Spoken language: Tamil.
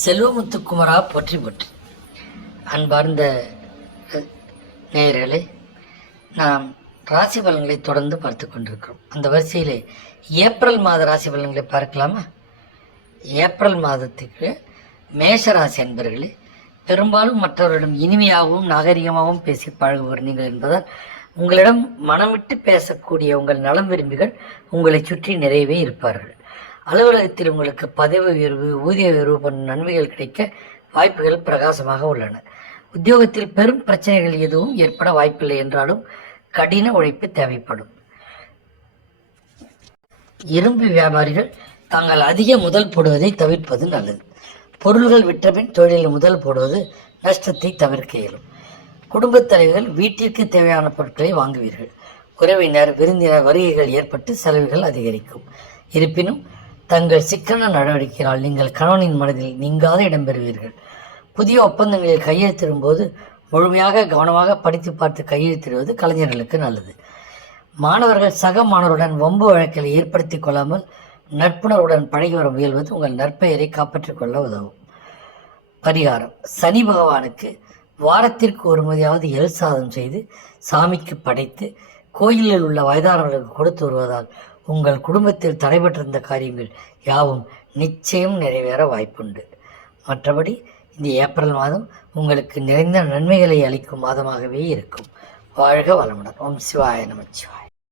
செல்வமுத்துக்குமரா போற்றி போற்றி. அன்பார்ந்த நேயர்களே, நாம் ராசி பலன்களை தொடர்ந்து பார்த்து கொண்டிருக்கிறோம். அந்த வரிசையில் ஏப்ரல் மாத ராசி பலன்களை பார்க்கலாமா? ஏப்ரல் மாதத்துக்கு மேஷ ராசி அன்பர்களே, பெரும்பாலும் மற்றவர்களிடம் இனிமையாகவும் நாகரிகமாகவும் பேசி பழகுவர் நீங்கள் என்பதால் உங்களிடம் மனமிட்டு பேசக்கூடிய உங்கள் நலம் விரும்பிகள் உங்களை சுற்றி நிறையவே இருப்பார்கள். அலுவலகத்தில் உங்களுக்கு பதவி உயர்வு, ஊதிய உயர்வு போன்ற நன்மைகள் கிடைக்க வாய்ப்புகள் பிரகாசமாக உள்ளன. உத்தியோகத்தில் பெரும் பிரச்சனைகள் எதுவும் ஏற்பட வாய்ப்பில்லை என்றாலும் கடின உழைப்பு தேவைப்படும். இரும்பு வியாபாரிகள் தாங்கள் அதிக முதல் போடுவதை தவிர்ப்பது நல்லது. பொருள்கள் விற்றபின் தொழிலில் முதல் போடுவது நஷ்டத்தை தவிர்க்க இயலும். குடும்பத் தலைவர்கள் வீட்டிற்கு தேவையான பொருட்களை வாங்குவீர்கள். உறவினர் விருந்தினர் வருகைகள் ஏற்பட்டு செலவுகள் அதிகரிக்கும். இருப்பினும் தங்கள் சிக்கன நடவடிக்கையால் நீங்கள் கணவனின் மனதில் நீங்காத இடம்பெறுவீர்கள். புதிய ஒப்பந்தங்களில் கையெழுத்திடும் போது முழுமையாக கவனமாக படித்து பார்த்து கையெழுத்திடுவது கலைஞர்களுக்கு நல்லது. மாணவர்கள் சக மாணவருடன் வம்பு வழக்கில் ஏற்படுத்தி கொள்ளாமல் நட்புணர்வுடன் பழகி வர முயல்வது உங்கள் நற்பெயரை காப்பாற்றிக் கொள்ள உதவும். பரிகாரம்: சனி பகவானுக்கு வாரத்திற்கு ஒரு முறையாவது எல் சாதம் செய்து சாமிக்கு படைத்து கோயிலில் உள்ள வயதானவர்களுக்கு கொடுத்து வருவதால் உங்கள் குடும்பத்தில் தடைபட்டிருந்த காரியங்கள் யாவும் நிச்சயம் நிறைவேற வாய்ப்புண்டு. மற்றபடி இந்த ஏப்ரல் மாதம் உங்களுக்கு நிறைந்த நன்மைகளை அளிக்கும் மாதமாகவே இருக்கும். வாழ்க வளமுடன். ஓம் சிவாய நமச்சிவாய.